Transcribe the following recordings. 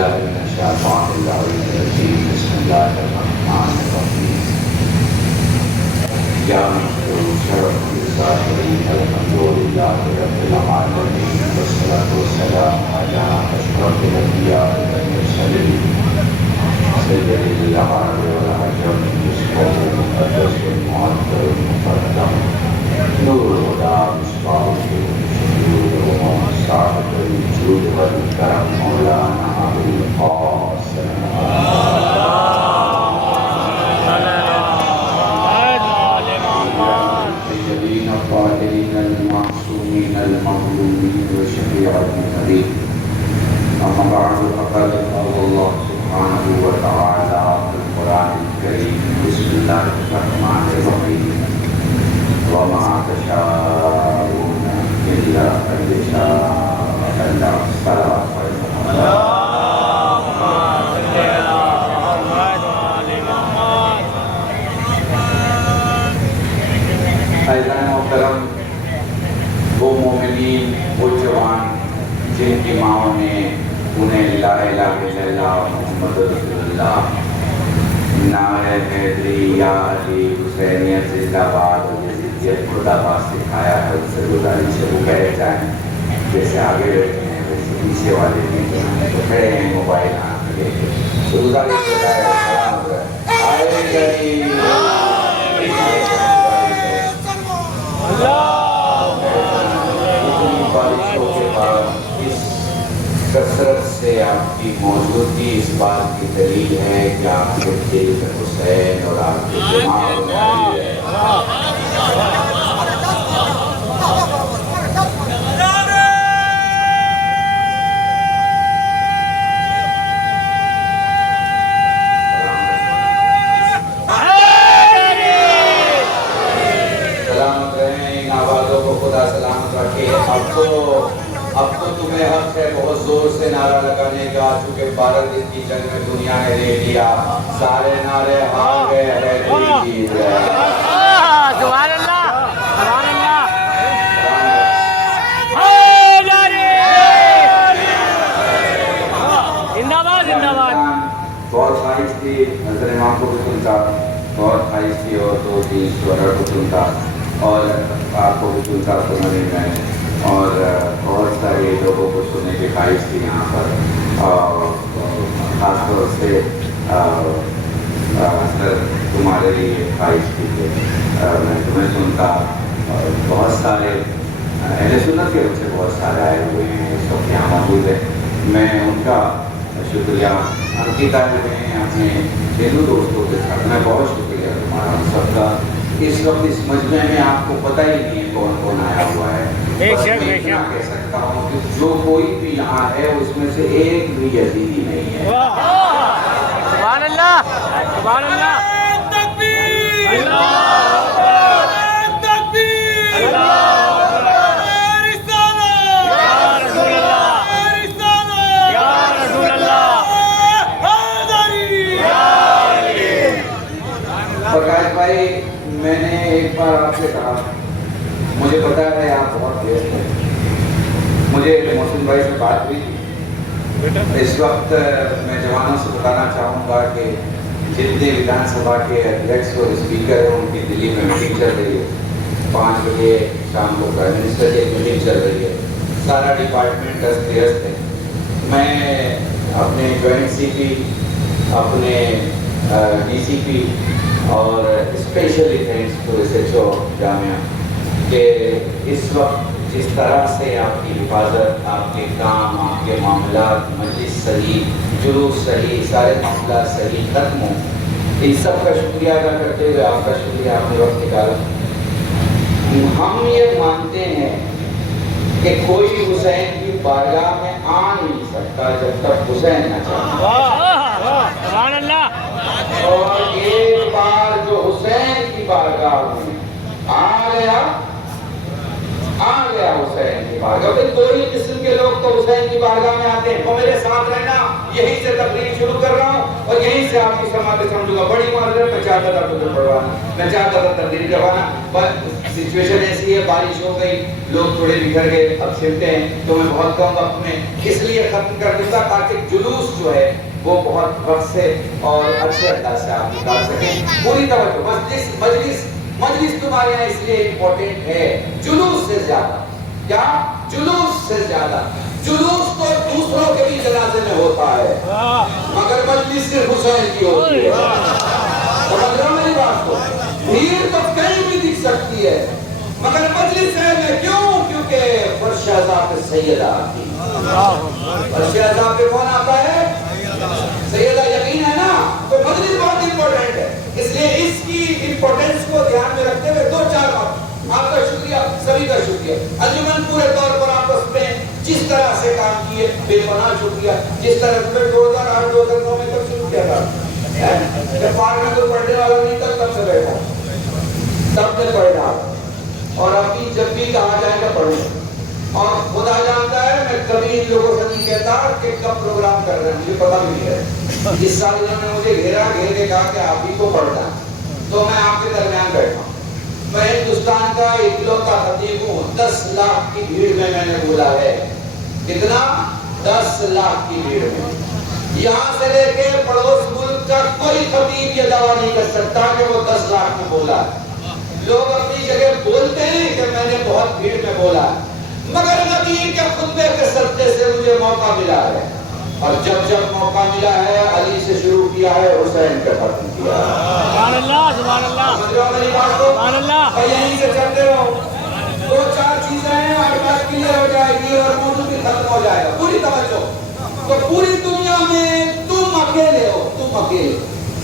بالله من الشيطان الرجيم بسم الله الرحمن الرحيم يا شرف الصابرين الحمد لله رب العالمين والصلاة والسلام على أشرف الأنبياء والمرسلين سيد العرب والعجم يسقط المقدس والمعطر المقدم نور الهدى مصباح الوجود ومصعد الوجود والكرم مولانا أبو القاسم الطاهرين المعصومين المظلومين وشفيع المذنبين. أما بعد فقد قال الله سبحانه وتعالى في القرآن الكريم بسم الله الرحمن الرحيم وما تشاءون إلا أن يشاء الله. الصلاة محترم وہ مومنین وہ جوان جن کی ماؤں نے انہیں لا الہ الا اللہ محمد رسول اللہ نعرہ حیدری یا علی حسینیت زندہ باد اور یزیدیت خدا باد سکھایا ہے. اس سے گزارش ہے وہ بیٹھ جائیں جیسے آگے بیٹھے ہیں ویسے پیچھے والے بھی جو ہیں تو کھڑے ہیں موبائل ہاتھ لے کے تو گزارش ہوتا ہے سلام آئے گئی بارشوں کے بعد اس کثرت سے آپ کی موجودگی اس بات کی دلیل ہے کہ آپ کے دل میں حسین اور آپ کے دماغ میں علی ہے. اب تو تمہیں حق ہے بہت زور سے نعرہ لگانے کا چونکہ 12 دن کی جنگ میں دنیا نے لے لیا سارے نعرے ہار گئے حیدری جیت گئے. سبحان اللہ سبحان اللہ زندہ باد زندہ باد. بہت خواہش تھی نظر امام کو بھی سنتا بہت خواہش تھی اور 2-3 سورہ کو سنتا اور آپ کو بھی سنتا سننے میں اور بہت سارے لوگوں کو سننے کی خواہش تھی یہاں پر خاص طور سے سر تمہارے لیے خواہش تھی کہ میں تمہیں سنتا اور بہت سارے اہل سنت کے بچے بہت سارے آئے ہوئے ہیں اس وقت یہاں موجود ہیں. میں ان کا شکریہ کی طالب ہیں اپنے ہندو دوستوں کے ساتھ میں بہت شکریہ تمہارا سب کا. اس وقت اس مجمع میں آپ کو پتہ ہی نہیں ہے کون کون آیا ہوا ہے. بس میں اتنا کہہ سکتا ہوں کہ جو کوئی بھی یہاں ہے اس میں سے ایک بھی یزیدی نہیں ہے. سبحان اللہ سبحان اللہ تکبیر اللہ تکبیر اللہ بھائی میں نے ایک بار آپ سے کہا مجھے پتا ہے آپ بہت ویسٹ ہیں. مجھے محسن بھائی سے بات ہوئی تھی. اس وقت میں جوانوں سے بتانا چاہوں گا کہ جتنے ودھان سبھا کے الیکٹس اور اسپیکر ہیں ان کی دلی میں میٹنگ چل رہی ہے. 5 بجے شام کو پرائم منسٹر کی میٹنگ چل رہی ہے. سارا ڈپارٹمنٹ دست ہے. میں اپنے جوائنٹ سی پی اپنے ڈی سی پی اور especially thanks to S H O Jamia کہ اس وقت جس طرح سے آپ کی حفاظت آپ کے کام آپ کے معاملات مجلس صحیح جلوس صحیح سارے معاملات صحیح ختم ہوں. ان سب کا شکریہ ادا کرتے ہوئے آپ کا شکریہ آپ نے وقت نکالا. ہم یہ مانتے ہیں کہ کوئی حسین کی بارگاہ میں آ نہیں سکتا جب تک حسین نہ چاہے. اور ایک بار جو حسین کی بارگاہ میں آ گیا آ گیا حسین کی بارگاہ. دو ہی قسم کے لوگ تو حسین کی بارگاہ میں آتے ہیں. تو میرے ساتھ رہنا, یہیں سے تقریر شروع کر رہا ہوں اور یہیں سے آپ کی سماعتیں سمجھوں گا. بڑی معذرت, میں چاہتا تھا خطبہ پڑھوانا, میں چاہتا تھا تقریر کروانا, پر سچویشن ایسی ہے, بارش ہو گئی, لوگ تھوڑے بکھر گئے, اب سمتے ہیں, تو میں بہت کم وقت میں اس لیے ختم کر دوں گا تاکہ جلوس جو ہے وہ بہت وقت سے اور اچھے انداز سے آپ نکال سکیں. پوری توجہ. مجلس تمہارے یہاں اس لیے امپورٹنٹ ہے جلوس سے زیادہ. کیا؟ جلوس سے زیادہ. جلوس تو دوسروں کے بھی جنازے میں ہوتا ہے, مگر مجلس صرف حسین کی ہوتی ہے. سمجھ رہے ہو میری بات کو؟ بھیڑ تو کہیں بھی دکھ سکتی ہے, مگر مجلس ہے میں کیوں؟ کیونکہ فرش عذاب پہ سیدہ آتی ہے. فرش عذاب پہ کون آتا ہے؟ سیدہ یقین ہے نا. تو مجلس بہت امپورٹنٹ ہے. اس لیے اس کی امپورٹنس کو دھیان میں رکھتے ہوئے 2-4 بات. آپ کا شکریہ, سبھی کا شکریہ. انجمن پورے طور پر آپس میں جس طرح سے کام کیے بے پناہ شکریہ. جس طرح سے 2008-2009 میں تک شروع کیا تھا, جب پارک میں کوئی پڑھنے والا نہیں تھا تب سے بیٹھا, تب سے پڑھا, اور ابھی جب بھی کہا جائے گا پڑھیں. اور خدا جانتا ہے میں کبھی ان لوگوں سے نہیں کہتا کہ کب پروگرام کر رہے ہیں, مجھے پتا بھی نہیں ہے. اس سال انہوں نے مجھے گھیر کے کہا کہ آپ ہی کو پڑھنا, تو میں آپ کے درمیان بیٹھا ہوں. میں ہندوستان کا اکلوتا خطیب ہوں. 10 لاکھ کی بھیڑ میں نے بولا ہے. کتنا؟ 10 لاکھ کی بھیڑ میں. یہاں سے لے کے پڑوس ملک کا کوئی خطیب یہ دعویٰ نہیں کر سکتا کہ وہ 10 لاکھ میں بولا ہے. لوگ اپنی جگہ بولتے ہیں کہ میں نے بہت بھیڑ میں بولا ہے, مگر نبی کے خطبے کے صدقے سے مجھے موقع ملا ہے. اور جب موقع ملا ہے علی سے شروع کیا ہے, حسین پہ ختم کیا ہے. سبحان اللہ, سبحان اللہ. سمجھ رہے ہو میری بات کو؟ سبحان اللہ. اور یہیں سے چلتے رہو. 2-4 چیزیں ہیں اور بات کلیئر ہو جائے گی اور موضوع بھی ختم ہو جائے گا. پوری توجہ. تو پوری دنیا میں تم اکیلے ہو, تم اکیلے.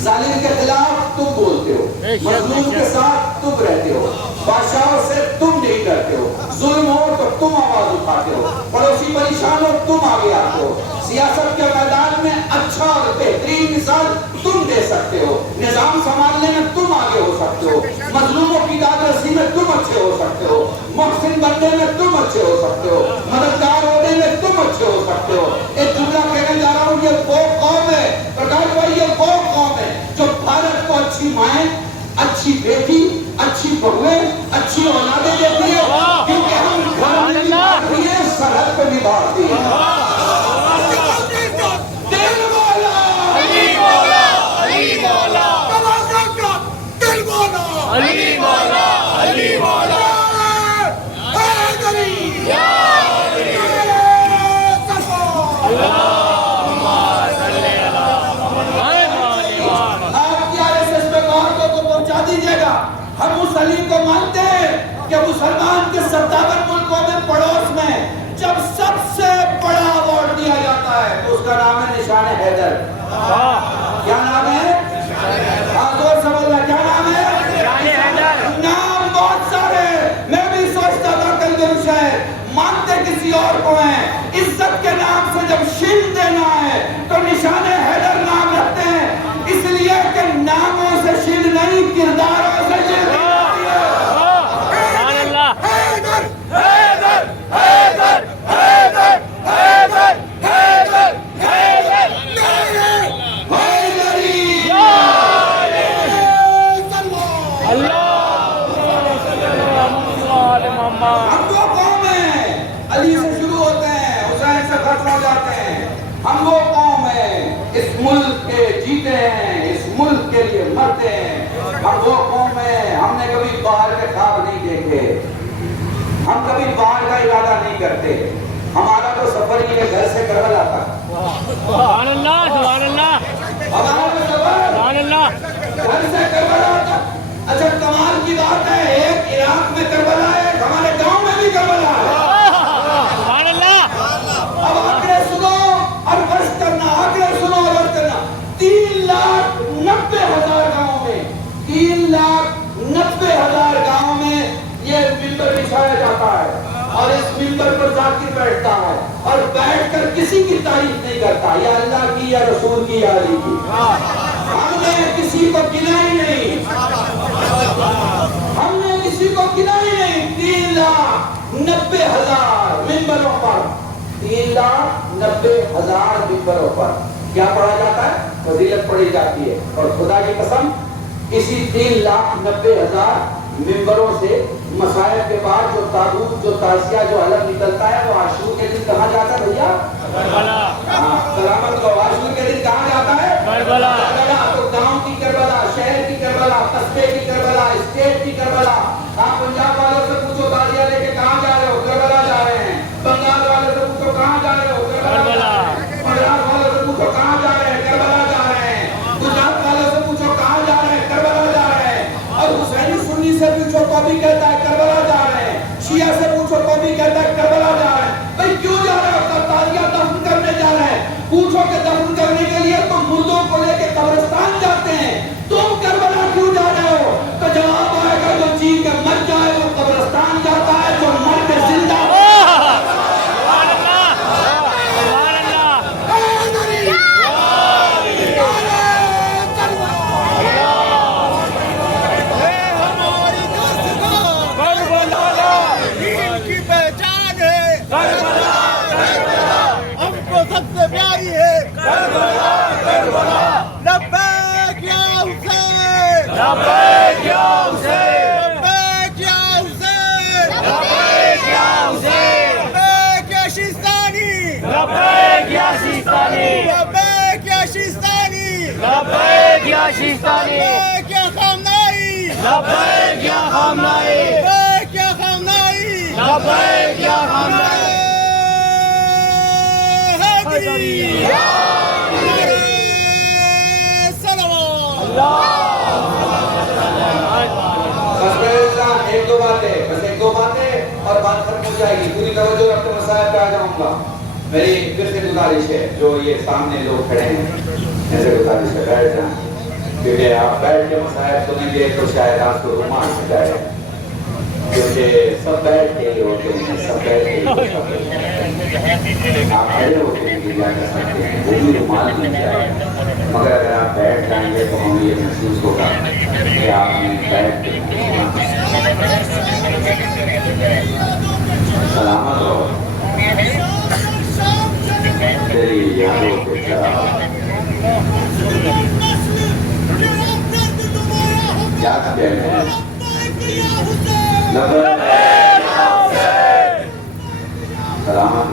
ظالم کے خلاف تم بولتے ہو, مظلوم کے ساتھ تم رہتے ہو, بادشاہوں سے تم نہیں کرتے ہو, ظلم ہو تو تم آواز اٹھاتے ہو, پڑوسی پریشان ہو تم آگے آتے ہو, سیاست کے میدان میں اچھا اور بہترین مثال تم دے سکتے ہو, نظام سنبھالنے میں تم آگے ہو سکتے ہو, مظلوموں کی داد رسی میں تم اچھے ہو سکتے ہو, محسن بننے میں تم اچھے ہو سکتے ہو, مددگار ہونے میں تم اچھے ہو سکتے ہو. ایک جملہ کہنے جا رہا ہوں, یہ وہ قوم ہے پرکاش بھائی, یہ وہ قوم ہے جو بھارت کو اچھی مائیں, اچھی بیٹی, اچھی بہویں, اچھی اولادیں دیتی ہے, کیونکہ ہم گھر میں بھی بھاگتی ہیں, سرحد پہ بھی بھاگتی ہیں. ہم اس علی کو مانتے ہیں کہ مسلمان کے 57 ملکوں میں پڑوس میں جب سب سے بڑا اوارڈ دیا جاتا ہے تو اس کا نام ہے نشان حیدر. کیا نام ہے؟ زور سے بولنا, کیا نام ہے؟ نام بہت سارے. میں بھی سوچتا تھا کل دن سے مانتے کسی اور کو ہیں, عزت کے نام سے جب شیلڈ دینا ہے تو نشان حیدر نام رکھتے ہیں, اس لیے کہ ناموں سے شیلڈ نہیں, کرداروں سے شیلڈ ہوتی ہے. حیدر حیدر حیدر حیدر حیدر حیدر حیدر حیدری ہم وہ قوم ہیں, علی سے شروع ہوتے ہیں, حسین سے ختم ہو جاتے ہیں. ہم وہ قوم ہیں, اس ملک کے جیتے ہیں, اس ملک کے لیے مرتے ہیں. ہم وہ قوم ہیں, ہم نے کبھی باہر کے خواب نہیں دیکھے, ہم کبھی باہر کا ارادہ نہیں کرتے. ہمارا تو سفر ہی ہے گھر سے کربلا تک. سبحان اللہ, سبحان اللہ. ہمارا تو سفر سبحان اللہ گھر سے کربلا تک. اچھا کمال کی بات ہے, ایک عراق میں کربلا ہے, ہمارے گاؤں میں بھی کربلا ہے. سبحان اللہ. اب آنکڑے سنو اور فرض کرنا, آنکڑے سنو اور فرض کرنا. 3,90,000 گاؤں میں, 3,90,000 گاؤں میں یہ ممبر بچھایا جاتا ہے, اور اس ممبر پر ذاکر بیٹھتا ہے اور بیٹھ کر کسی کی تعریف نہیں کرتا, یا اللہ کی, یا رسول کی, یا علی کی. ہم نے کسی کو گنا ہی نہیں, ہم نے کسی کو گنا ہی نہیں. 3,90,000 ممبروں پر، 3,90,000 ممبروں پر کیا پڑھا جاتا ہے؟ فضیلت پڑھی جاتی ہے. اور خدا کی قسم اسی 3,90,000 ممبروں سے مسائل کے بعد جو تابوت، جو تعزیہ، جو علم نکلتا ہے وہ عاشور کے دن کہاں جاتا ہے بھیا؟ کربلا. سلامت کو عاشور کے دن کہاں جاتا ہے؟ کربلا. تو گاؤں کی کربلا، شہر کی کربلا، قصبے کی کربلا، اسٹیٹ کی کربلا. آپ پنجاب والوں سے پوچھو تعزیہ لے کے کہاں جا رہے ہو؟ کربلا جا رہے ہیں. بنگال والوں سے پوچھو کہاں جا رہے ہو؟ کربلا. پنجاب والوں سے پوچھو کہاں جا رہے ہیں؟ کربلا جا رہے ہیں. گجرات والوں سے پوچھو کہاں جا رہے ہیں؟ کربلا جا رہے ہیں. اور حسینی سنی سے پوچھو تو بھی کہتا ہے کربلا جا رہے ہیں. شیعہ سے پوچھو تو بھی کہتا ہے کربلا جا رہے ہیں. بھئی کیوں جا رہے ہو؟ تعزیہ دفن کرنے جا رہے ہیں. پوچھو کہ دفن کرنے کے لیے تو مردوں کو لے کے قبرستان جاتے ہیں، تم کربلا کیوں جا رہے ہو؟ تو جواب آئے گا جو جی کے مر جائے وہ قبرستان جاتا ہے، جو مر کے زندہ ہو. لبیک یا حسین، لبیک یا حسین، لبیک یا حسین، لبیک یا حسین، لبیک یا شیستانی، لبیک یا شیستانی، لبیک یا شیستانی، لبیک یا شیستانی، لبیک یا خامنائی، لبیک یا خامنائی، لبیک یا خامنائی، لبیک یا خامنائی. ایک دو باتیں اور بات ختم ہو جائے گی. پوری توجہ رکھتے مسائل پہ آ جاؤں گا. میری پھر سے گزارش ہے جو یہ سامنے لوگ کھڑے ہیں ایسے گزارش ہے بیٹھ جائیں، کیونکہ آپ بیٹھ کے مسائل سنیں گے تو شاید آپ کو رومان ہو جائے، کیونکہ سب بیٹھ کے ہی ہوتے ہیں، سب بیٹھ کے ہی ہوتے ہیں. آپ کھڑے ہوتے ہیں کہ کیا کر سکتے ہیں، وہ بھی رومان مل جائے. مگر اگر آپ بیٹھ جائیں گے تو ہمیں یہ محسوس ہوگا کہ آپ نے بیٹھ کے سلامت ہو. تیری یادوں کے شراب کیا کہتے ہیں؟ سلامت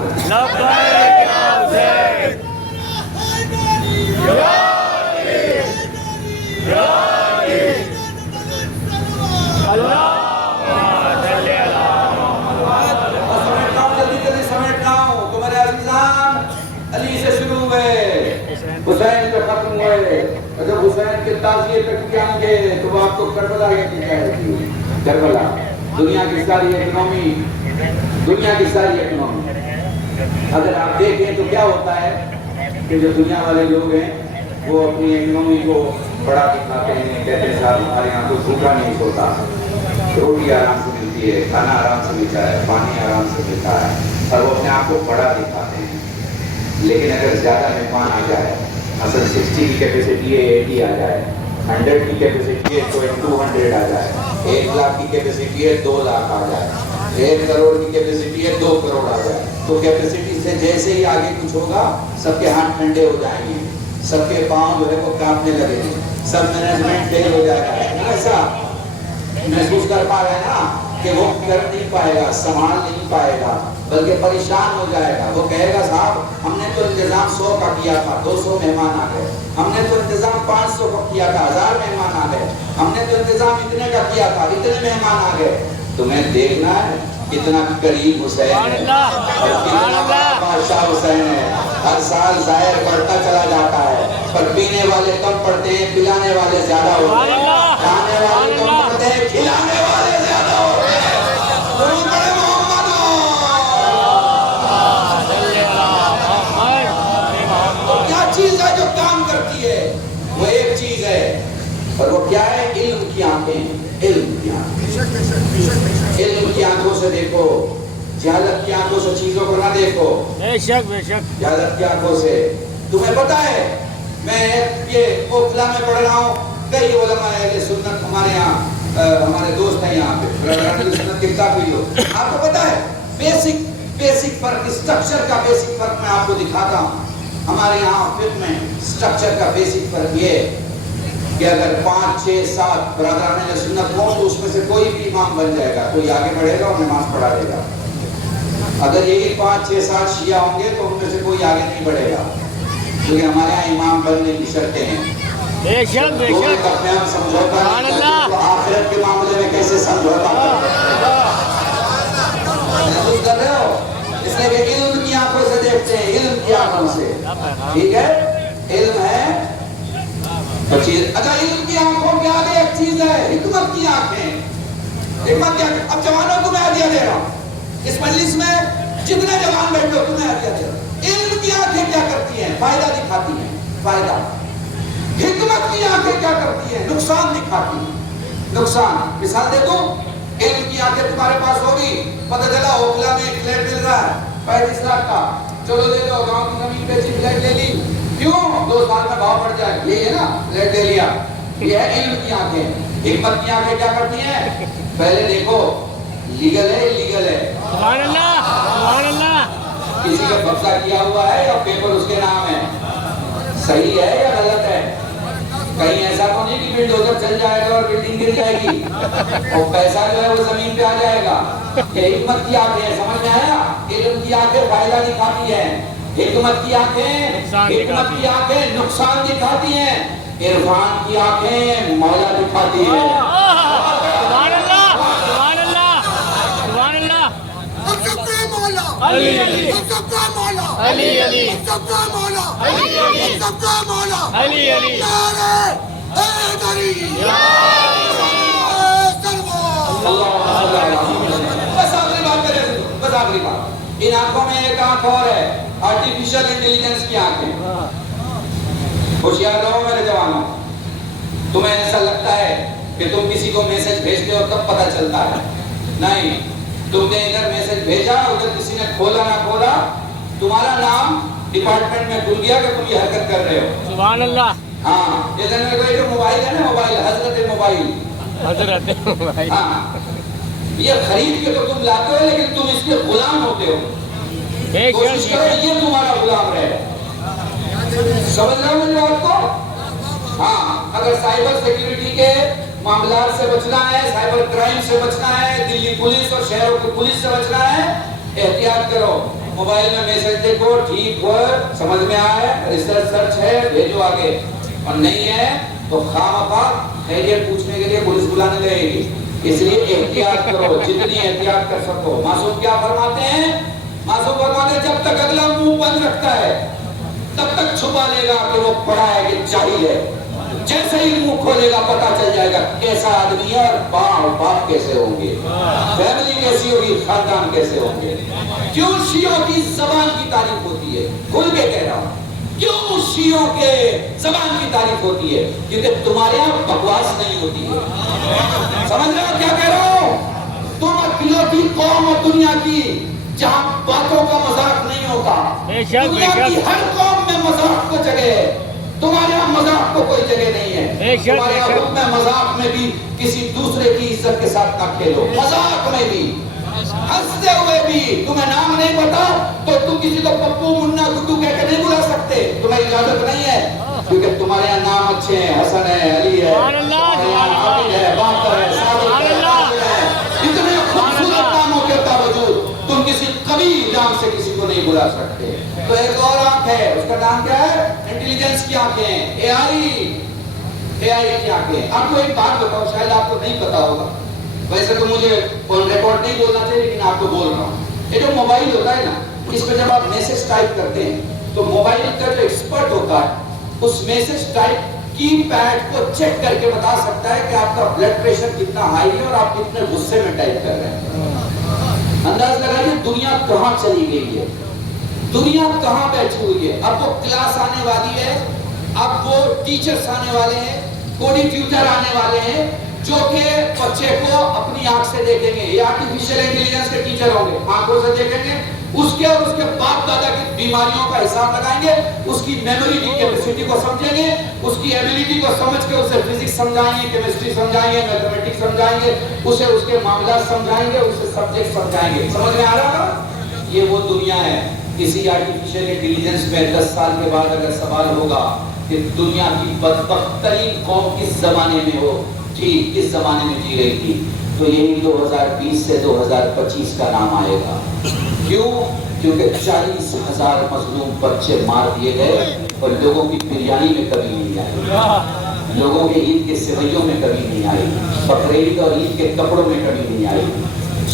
حسین پہ ختم ہوئے. جب حسین کے تعزیے تک آئیں گے تو آپ کو کربلا یہ کہہ رہی ہے. کربلا دنیا کی ساری اکنومی، دنیا کی ساری اکنومی اگر آپ دیکھیں تو کیا ہوتا ہے کہ جو دنیا والے لوگ ہیں وہ اپنی اکنومی کو بڑا دکھاتے ہیں. کہتے ہیں صاحب ہمارے یہاں تو بھوکا نہیں سوتا، روٹی آرام سے ملتی ہے، کھانا آرام سے ملتا ہے، پانی آرام سے ملتا ہے، اور وہ اپنے آپ کو بڑا دکھاتے ہیں. لیکن اگر زیادہ مہمان آ جائے، اصل 60 کی کیپیسٹی ہے 80 آ جائے، 100 کی کیپیسٹی ہے تو 200 آ جائے، 1 لاکھ کی کیپیسٹی ہے 2 لاکھ آ جائے، 1 کروڑ کی کیپیسٹی ہے 2 کروڑ آ جائے، تو کیپیسٹی سے جیسے ہی آگے کچھ ہوگا سب کے ہاتھ ٹھنڈے ہو جائیں گے، سب کے پاؤں جو ہے وہ کانپنے لگے گے، سب مینجمنٹ فیل ہو جائے گا. ایسا محسوس کر پا رہے ہیں نا کہ وہ کر نہیں پائے گا، سنبھال نہیں پائے گا، بلکہ پریشان ہو جائے گا. وہ کہے گا صاحب ہم نے تو انتظام 100 کا کیا تھا، 200 مہمان آ گئے. ہم نے تو انتظام 500 کا کیا تھا، 1000 مہمان آ گئے. ہم نے تو انتظام اتنے کا کیا تھا، اتنے مہمان آ گئے. تمہیں دیکھنا ہے کتنا قریب حسین ہے اور کتنا بادشاہ حسین ہے. ہر سال ظاہر بڑھتا چلا جاتا ہے، پر پینے والے کم پڑتے ہیں، پلانے والے زیادہ ہوتے ہیں. کھانے والے کم پڑتے ہیں، کھلانے والے زیادہ ہوتے ہیں. کیا چیز ہے جو کام کرتی ہے؟ وہ ایک چیز ہے، اور وہ کیا ہے؟ علم کی آنکھیں. علم کی آنکھیں. علم کی آنکھوں سے دیکھو، جہالت کی آنکھوں سے چیزوں کو نہ دیکھو. بے شک بے شک. جہالت کی آنکھوں سے تمہیں پتا ہے، میں یہ اوکھلا میں پڑھ رہا ہوں، کئی علماء اہل سنت ہمارے یہاں ہمارے دوست ہیں یہاں پہ سنت کے کافی لوگ. آپ کو پتا ہے بیسک فرق, اسٹرکچر کا بیسک فرق میں آپ کو دکھاتا ہوں. ہمارے یہاں فقہ میں اسٹرکچر کا بیسک فرق یہ ہے کہ اگر 5 6 7 برادران سنت ہوں تو اس میں سے کوئی بھی امام بن جائے گا, کوئی آگے بڑھے گا اور نماز پڑھا دے گا. اگر یہی 5 6 7 شیعہ ہوں گے تو ان میں سے کوئی آگے نہیں بڑھے گا, کیونکہ ہمارے یہاں امام بننے کی شرطیں ہیں. بے شک بے شک سمجھوتا تو آخرت کے معاملے میں کیسے سمجھوتا کر رہے ہو؟ اس لیے کہ علم کی آنکھوں سے دیکھتے ہیں, علم کی آنکھوں سے. ٹھیک ہے, علم ہے تو چیز. اچھا, علم کی آنکھوں کے آگے ایک چیز ہے, حکمت کی آنکھیں. حکمت کیا؟ اب جوانوں کو میں ہدیہ دے رہا ہوں, اس مجلس میں جتنے جوان بیٹھے ہو تمہیں ہدیہ دے رہا ہوں. علم کی آنکھیں کیا کرتی ہیں؟ فائدہ دکھاتی ہیں, فائدہ. حکمت کی آنکھیں کیا کرتی ہیں؟ نقصان دکھاتی ہیں, نقصان. مثال دے دوں, علم کی آنکھیں تمہارے پاس ہوگی, پتہ چلا اوکھلا میں ایک فلیٹ مل رہا ہے 35 لاکھ کا, چلو لے لو, گاؤں کی زمین بیچی فلیٹ لے لی. کیوں؟ 2 سال میں بھاؤ بڑھ جائے, یہی ہے نا, فلیٹ لے لیا. یہ ہے علم کی آنکھیں. حکمت کی آنکھیں کیا کرتی ہیں؟ پہلے دیکھو لیگل ہے, لیگل ہے. سبحان اللہ سبحان اللہ. کسی کا قبضہ کیا ہوا ہے یا پیپر اس کے نام ہے, صحیح ہے یا غلط ہے. کہیں ایسا تو نہیں کہ بلڈوزر چل جائے گا اور بلڈنگ گر جائے گی اور پیسہ جو ہے وہ زمین پہ آ جائے گا. یہ حکمت کی آنکھیں, سمجھ میں آیا؟ علم کی آنکھیں فائدہ دکھاتی ہیں, حکمت کی آنکھیں نقصان دکھاتی ہیں, عرفان کی آنکھیں مولا دکھاتی ہیں. سبحان اللہ سبحان اللہ سبحان اللہ. علی علی علی علی علی علی. بس آخری بات کریں, بس آخری بات. ان آنکھوں میں ایک آنکھ اور ہے, آرٹیفیشل انٹیلیجنس کی آنکھیں. ہوشیار رہو میرے جوانوں. تمہیں ایسا لگتا ہے کہ تم کسی کو میسج بھیجتے ہو تب پتہ چلتا ہے, نہیں. تم نے ادھر میسج بھیجا, ادھر کسی نے کھولا نہ کھولا, تمہارا نام ڈپارٹمنٹ میں کھل گیا کہ تم یہ حرکت کر رہے ہو. سبحان اللہ. ہاں, جیسے میں کوئی جو موبائل ہے نا, موبائل, حضرت موبائل, حضرت ہاں, یہ خرید کے تو تم لاتے ہو لیکن تم اس کے غلام ہوتے ہو. کوشش کرو یہ تمہارا غلام رہے. سمجھ رہے ہو میری بات کو؟ ہاں, اگر سائبر سیکیورٹی کے معاملات سے بچنا ہے, سائبر کرائم سے بچنا ہے, دلی پولیس اور شہروں کی پولیس سے بچنا ہے, احتیاط کرو. موبائل میں میسج دیکھو, ٹھیک ہو, سمجھ میں آئے, ریسرچ سرچ ہے, بھیجو آگے, اور نہیں ہے تو خواہ خیریت پوچھنے کے لیے پولیس بلانے لگے گی. اس لیے احتیاط کرو, جتنی احتیاط کر سکو. معصوم کیا فرماتے ہیں؟ معصوم فرماتے ہیں جب تک اگلا منہ بند رکھتا ہے تب تک چھپا لے گا کہ وہ پڑھا ہے کہ جاہل ہے. جیسے ہی منہ کھولے گا پتا چل جائے گا کیسا آدمی ہے اور باپ کیسے ہوں گے, فیملی کیسی ہوگی, خاندان کیسے ہوں گے. کیوں شیعوں کی زبان کی تعریف ہوتی ہے؟ کھل کے کہہ رہا ہوں, کیوں شیعوں کے زبان کی تعریف ہوتی ہے؟ کیونکہ تمہارے یہاں بکواس نہیں ہوتی ہے. سمجھ رہے ہو کیا کہہ رہا ہوں؟ تم اکلوتی قوم اور دنیا کی جہاں باتوں کا مذاق نہیں ہوتا. دنیا کی ہر قوم میں مذاق کو جگہ ہے, تمہارے یہاں مذاق کو کوئی جگہ نہیں ہے. تمہارے یہاں حکم مذاق میں بھی کسی دوسرے کی عزت کے ساتھ نہ کھیلو. مذاق میں بھی, ہنستے ہوئے بھی. تمہیں نام نہیں پتا تو تم کسی کو پپو, منا, گڈو کہہ کے نہیں بلا سکتے, تمہیں اجازت نہیں ہے, کیونکہ تمہارے یہاں نام اچھے ہیں, حسن ہے, علی ہے, عابد ہے, باقر ہے, صادق ہے. اتنے خوبصورت ناموں کے باوجود تم کسی قبیح نام سے کسی کو نہیں بلا سکتے. تو ایک اور آنکھ ہے, اس کا نام کیا ہے؟ انٹیلیجنس کی آنکھیں, اے آئی کی آنکھیں. آپ کو ایک بات بتاؤ, شاید آپ کو نہیں پتا ہوگا, ویسے تو مجھے ریکارڈ نہیں بولنا چاہیے لیکن آپ کو بول رہا ہوں. یہ جو موبائل ہوتا ہے نا, اس پہ جب آپ میسج ٹائپ کرتے ہیں تو موبائل کا جو ایکسپرٹ ہوتا ہے اس میسج ٹائپ کی پیڈ کو چیک کر کے بتا سکتا ہے کہ آپ کا بلڈ پریشر کتنا ہائی ہے اور آپ کتنے غصے میں ٹائپ کر رہے ہیں. انداز لگائیے دنیا کہاں چلی گئی ہے, دنیا کہاں بیٹھی ہوئی ہے. اب وہ کلاس آنے والی ہے, اب وہ ٹیچرز آنے والے ہیں, کوڈنگ ٹیوٹر آنے والے ہیں جو کہ بچے کو اپنی آنکھ سے دیکھیں گے. یہ آرٹیفیشل انٹیلیجنس کے ٹیچر ہوں گے, آنکھوں سے دیکھیں گے, اس کے اور اس کے باپ دادا کی بیماریوں کا حساب لگائیں گے، اس کی میموری کی کیپیسٹی کو سمجھیں گے، اس کی ایبیلٹی کو سمجھ کے اسے فزکس سمجھائیں گے، کیمسٹری سمجھائیں گے، میتھمیٹکس سمجھائیں گے، اسے اس کے معاملات سمجھائیں گے، اسے سبجیکٹ سمجھائیں گے. سمجھ میں آ رہا ہے؟ یہ وہ دنیا ہے. کسی آرٹیفیشل انٹیلیجنس میں 10 سال کے بعد اگر سوال ہوگا کہ دنیا کی بدبخت ترین قوم کس زمانے میں ہو تھی، کس زمانے میں جی رہی تھی، تو یہی 2020 سے 2025 کا نام آئے گا. کیوں؟ کیونکہ 40,000 مظلوم بچے مار دیے گئے اور لوگوں کی بریانی میں کمی نہیں آئی، لوگوں کے عید کے سویوں میں کمی نہیں آئی، بقرعید اور عید کے کپڑوں میں کمی نہیں آئی.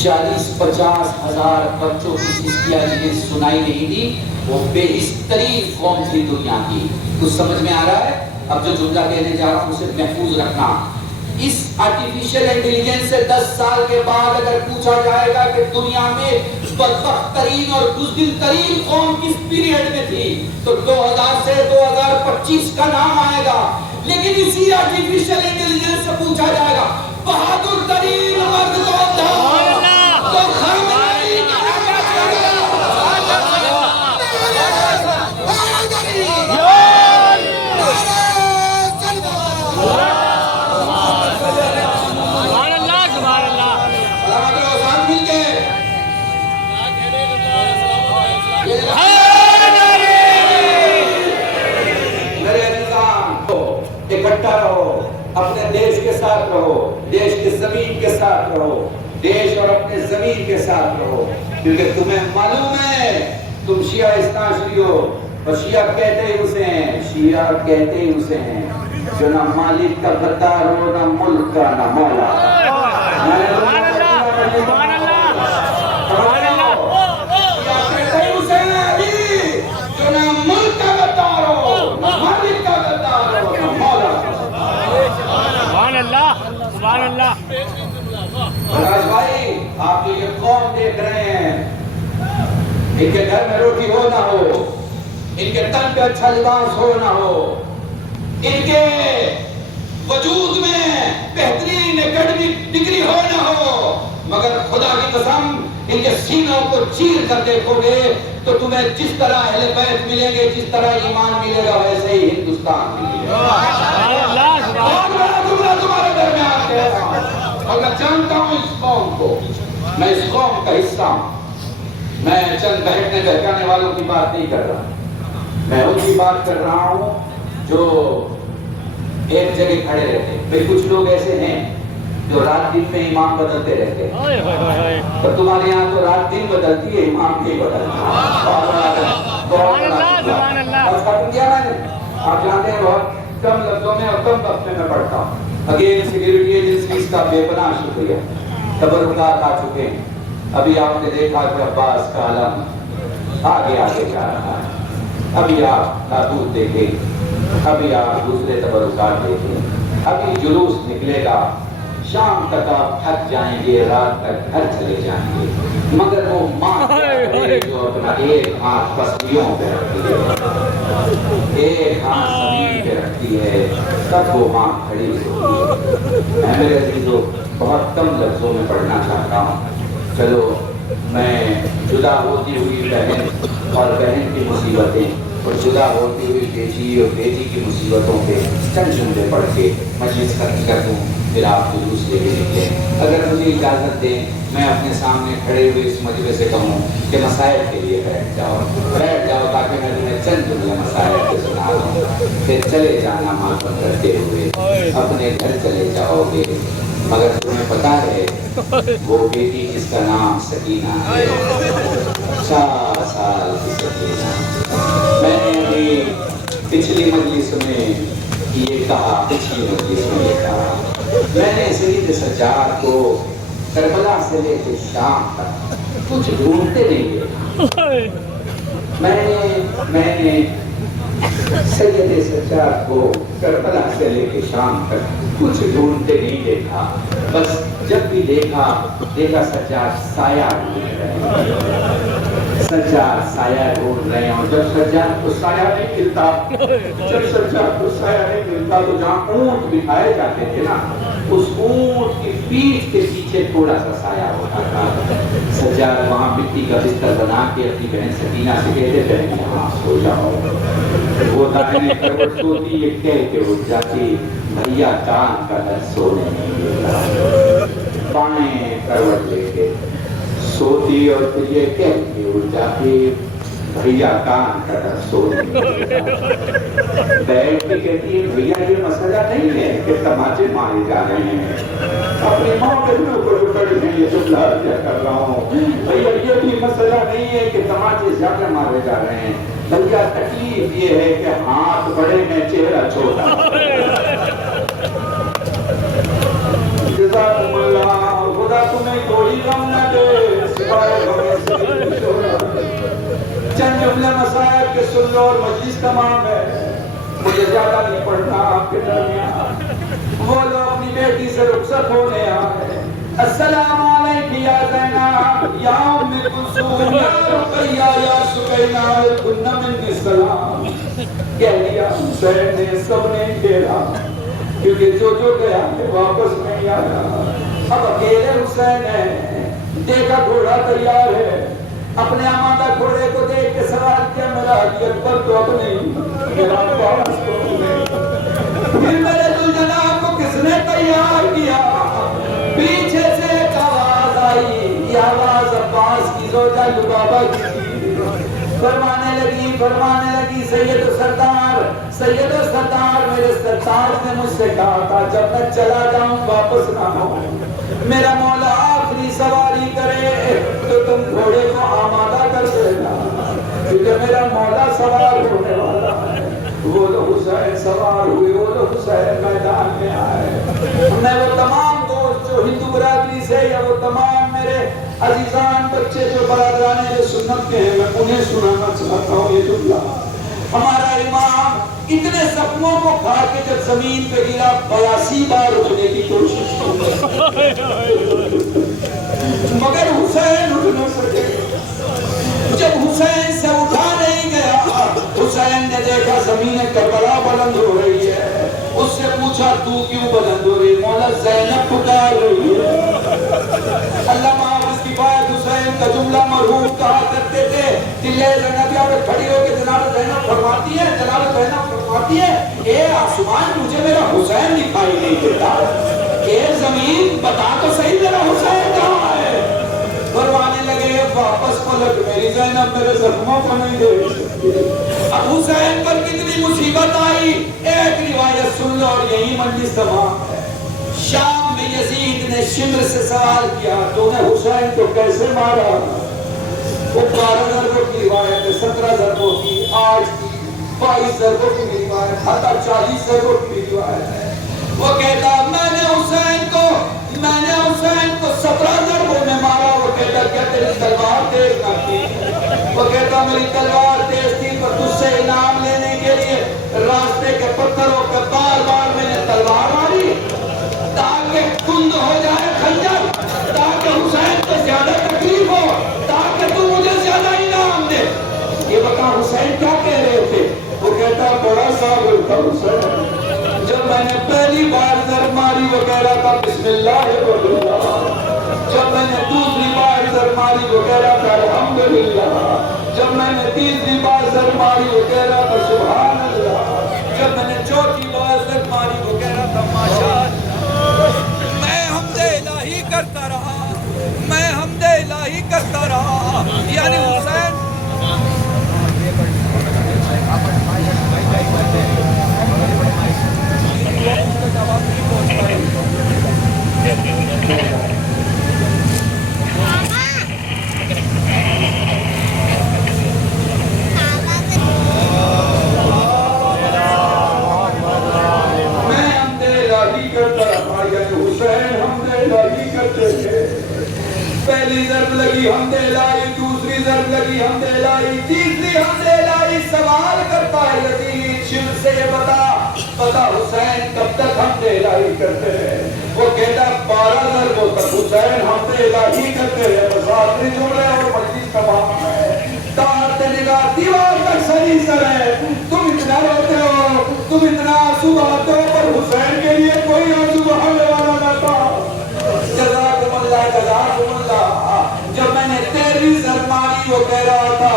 40-50 ہزار بچوں کی سسکیاں جنہیں سنائی نہیں دی، وہ بے حسترین قوم تھی دنیا کی. کچھ سمجھ میں آ رہا ہے؟ اب جو جملہ کہنے جا رہا ہوں اسے محفوظ رکھنا. اس آرٹیفیشل انٹیلیجنس سے 10 سال کے بعد اگر پوچھا جائے گا کہ دنیا میں بدبخت ترین اور بزدل ترین قوم کس پیریڈ میں تھی، تو 2000 سے 2025 کا نام آئے گا. لیکن اسی آرٹیفیشل انٹیلیجنس سے پوچھا جائے گا بہادر ترین مرد کون تھا، تو خامنئی کہا جائے گا. اکٹھا رہو، اپنے دیش کے ساتھ رہو، دیش کی زمین کے ساتھ رہو، دیش اور اپنے زمین کے ساتھ رہو. کیونکہ تمہیں معلوم ہے تم شیعہ استعماری ہو، اور شیعہ کہتے ہی اسے ہیں، شیعہ کہتے ہی اسے ہیں جو نہ مالک کا غدار ہو، نہ ملک کا، نہ مولا. پرکاش بھائی، آپ جو یہ قوم دیکھ رہے ہیں، ان کے گھر میں روٹی ہو نہ ہو، ان کے تن پہ اچھا لباس ہو نہ ہو، ان کے وجود میں بہترین اکیڈمک ڈگری ہو نہ ہو، مگر خدا کی قسم ان کے سینوں کو چیر کر دیکھو گے تو تمہیں جس طرح اہل بیت ملیں گے، جس طرح ایمان ملے گا، ویسے ہی ہندوستان ملے گا. بہت بڑا جملہ تمہارے درمیان کہہ رہا ہوں، اور میں جانتا ہوں اس قوم کو، میں اس قوم کا حصہ ہوں. میں چند بہکنے بہکانے والوں کی بات نہیں کر رہا، میں ان کی بات کر رہا ہوں جو ایک جگہ کھڑے رہتے ہیں. بھئی کچھ لوگ ایسے ہیں جو رات دن میں امام بدلتے رہتے ہیں، تو تمہارے یہاں تو رات دن بدلتی ہے، امام نہیں بدلتا. اور ختم کیا میں نے، آپ جانتے ہیں بہت کم لفظوں میں اور کم وقت میں پڑھتا ہوں. اگین سیکیورٹی ایجنسیز کا بے پناہ شکریہ، تبرکات آ چکے ہیں. ابھی آپ نے دیکھا کہ عباس کا علم آگے آگے جا رہا ہے. ابھی آپ نابود دیکھیں، ابھی آپ دوسرے تبرکات دیکھیں، ابھی جلوس نکلے گا. شام تک آپ تھک جائیں گے، رات تک گھر چلے جائیں گے، مگر وہ ماں جو اپنا ایک ہاتھ پسلیوں پہ رکھتی ہے، ایک ہاتھ زمین پہ رکھتی ہے، تب وہ ماں کھڑی ہوتی ہے. میں میرے عزیزو بہت کم لفظوں میں پڑھنا چاہتا ہوں. چلو میں جدا ہوتی ہوئی بہن اور بہن کی مصیبتیں اور جدا ہوتی ہوئی بیٹی اور بیٹی کی مصیبتوں پہ چند جملے پڑھ کے مجلس ختم کر دوں، پھر آپ جلوس لے کے نکلیں. اگر مجھے اجازت دیں میں اپنے سامنے کھڑے ہوئے اس مجلس سے کہوں کہ مسائل کے لیے بیٹھ جاؤ تاکہ میں تمہیں چند جملے مسائل کے سنا دوں، پھر چلے جانا ماتم کرتے ہوئے اپنے گھر چلے جاؤ گے. مگر تمہیں پتا ہے وہ بیٹی جس کا نام سکینہ ہے، 4 سال کی سکینہ. میں نے ابھی پچھلی مجلس میں یہ کہا، میں نے سید سجاد کو کربلا سے لے کے شام تک کچھ ڈھونڈتے نہیں گئے. میں نے سید سجاد کو کربلا سے لے کے شام تک کچھ ڈھونڈتے نہیں دیکھا. بس جب بھی دیکھا سجاد سایہ ڈھونڈ رہے ہیں، سجاد سایہ ڈھونڈ رہے ہیں. اور جب سجاد کو سایہ نہیں ملتا، تو جہاں اونٹ بٹھائے جاتے تھے نا، اس اونٹ کی پیٹھ کے پیچھے تھوڑا سا سایہ ہوتا تھا. سجاد وہاں مٹی کا بستر بنا کے اپنی بہن سکینہ سے کہتے بہن یہاں سو جاؤ. وہ دائیں کروٹ سوتی یہ کہہ کے اٹھ جاتی بھیا کان کا درد سونے نہیں دیتا. بائیں کروٹ لے کے سوتی اور پھر یہ کہہ کے اٹھ جاتی بھیا کان کا درد سونے نہیں دیتا. بیٹھ کے کہتی ہے بھیا یہ مسئلہ نہیں ہے کہ تماچے مارے جا رہے ہیں, اپنی ماں کے اوپر اٹھ میں یہ جملہ کیا کر رہا ہوں بھیا یہ بھی مسئلہ نہیں ہے کہ تماچے زیادہ مارے جا رہے ہیں, بھیا تکلیف یہ ہے کہ ہاتھ بڑے میں چہرہ چھوٹا. جزاکم اللہ, خدا تمہیں کوئی غم نہ دے سوائے غم سے. چند جملے مسائل کے سن لو اور مجلس تمام ہے, مجھے زیادہ نہیں پڑھنا آپ کے درمیان. وہ لوگ اپنی بیٹی سے رخصت ہونے آئے. السلام علیکم یا زینب یا ام کلثوم یا رقیہ یا سکینہ کن منی السلام. کہہ دیا حسین نے, سب نے کہا کیونکہ جو گیا ہے واپس نہیں آیا. اب اکیلے حسین ہے, دیکھا گھوڑا تیار ہے, اپنے آمادہ گھوڑے کو دیکھ کے سوال کیا میرا علی اکبر تو اب نہیں, میرا عباس تو نہیں. پھر میرے ذوالجلال کو کس نے تیار کیا؟ پیچھے سے ایک آواز آئی, یہ آواز عباس کی زوجہ لبابہ کی تھی. فرمانے لگی سید و سردار میرے سردار نے مجھ سے کہا تھا جب میں چلا جاؤں واپس نہ ہوں, میرا مولا آخری سواری کرے تو تم گھوڑے کو آمادہ کر دینا کیونکہ میرا مولا سوار ہونے والا ہے. وہ لوگ حسین سوار ہوئے, وہ لوگ حسین میدان میں آئے. میں وہ تمام دوست جو ہندو برادری سے یا وہ تمام میرے عزیزان بچے جو برادران جو سنت کے ہیں میں انہیں سنانا چاہتا ہوں یہ جملہ. ہمارا امام اتنے زخموں کو کھا کے جب زمین پہ گرا 82 بار اٹھنے کی کوشش کی مگر حسین اٹھ نہ سکے. جب حسین سے اٹھا نہیں گیا, حسین نے دیکھا زمین کربلا بلند ہو رہی ہے. اس سے پوچھا تو کیوں بلند ہو رہی؟ مولا زینب پکار رہی ہے. علامہ حافظ کفایت حسین کا جملہ مرحوم کہا کرتے تھے دلے زینب یہاں پہ کھڑی ہو کے جناب زینب فرماتی ہے, جناب زینب فرماتی ہے اے آسمان مجھے میرا حسین دکھائی نہیں دیتا, اے زمین بتا تو صحیح میرا حسین کہاں ہے. فرمانے لگے واپس پلٹ میری زینب میرے زخموں کو نہیں دیکھ سکتی. اب حسین پر کتنی مصیبت آئی ایک روایت سن لو اور یہی مجلس تمام ہے. شام میں یزید نے شمر سے سوال کیا تو نے حسین کو کیسے مارا؟ وہ 12 ضربوں کی روایت ہے, 17 ضربوں کی, 8 کی, 22 ضربوں کی روایت, حتی 40 ضربوں کی روایت ہے. وہ کہتا میں نے حسین کو 17 ضربوں میں مارا. وہ کہتا کیا تیری تلوار تیز نہ تھی؟ وہ کہتا میری تلوار تیز تھی پر تجھ سے انعام لینے کے لیے راستے کے پتھروں پہ بار بار میں نے تلوار ماری تاکہ کند ہو جائے خنجر, تاکہ حسین کو زیادہ تکلیف ہو, تاکہ تو مجھے زیادہ انعام دے. یہ بتا حسین کیا کہہ رہے تھے؟ وہ کہتا بڑا صابر تھا حسین. جب میں نے پہلی بار ضرب ماری وہ کہہ رہا تھا بسم اللہ واللہ. جب میں نے دوسری بار ضرب ماری وہ کہہ رہا تھا الحمدللہ. جب میں نے تیسری بار ضرب ماری وہ کہہ رہا تھا سبحان اللہ. جب میں نے چوتھی بار ضرب ماری وہ کہہ رہا تھا ماشاءاللہ. میں حمد الہی کرتا رہا, میں حمد الہی کرتا رہا. یعنی حسین پہلی ضرب لگی حمد الہی, دوسری ضرب لگی حمد الہی, تیسری حمد الہی. سوال کرتا ہے یزید شمر سے یہ بتا حسین کب تک حمد الہی کرتے ہیں؟ وہ کہتا 12 ضربوں تک حسین حمد الہی کرتے ہیں. بس آخری جملے اور مجلس تمام ہے. تارتے نگاہ دیوار تک سری سر ہے. تم اتنا روتے ہو, تم اتنا آنسو بہاتے ہو, پر حسین کے لیے کوئی آنسو بہانے والا نہ تھا. جزاکم اللہ. جب میں نے 23 زرماری وہ کہہ رہا تھا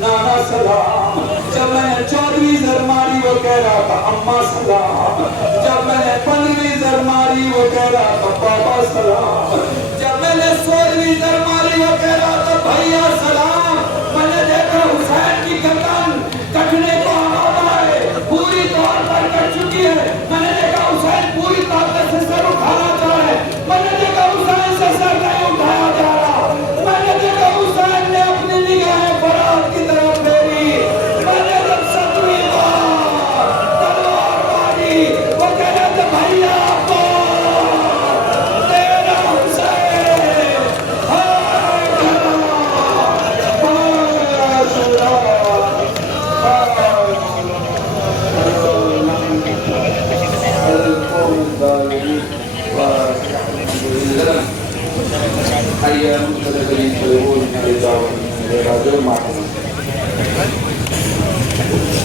نانا سلام. جب میں نے 14ویں زرماری وہ کہہ رہا تھا اماں سلام. جب میں نے 15ویں زرماری وہ کہہ رہا تھا بابا سلام. جب میں نے 16ویں زرماری وہ کہہ رہا تھا بھیا سلام. میں نے دیکھا حسین کی گردن کٹنے کو آمادہ ہے, پوری طور پر کٹ چکی ہے. میں نے دیکھا حسین پوری طاقت سے سر اٹھانا چاہ رہے. میں نے دیکھا حسین سے سر نہیں اٹھایا جا رہا. میں نے دیکھا حسین نے اپنی نگاہیں فرات کی طرف پھیری. میں نے جب 7ویں بار تلوار ماری وہ کہہ رہے تھے بھیا تیرا حسین ہائے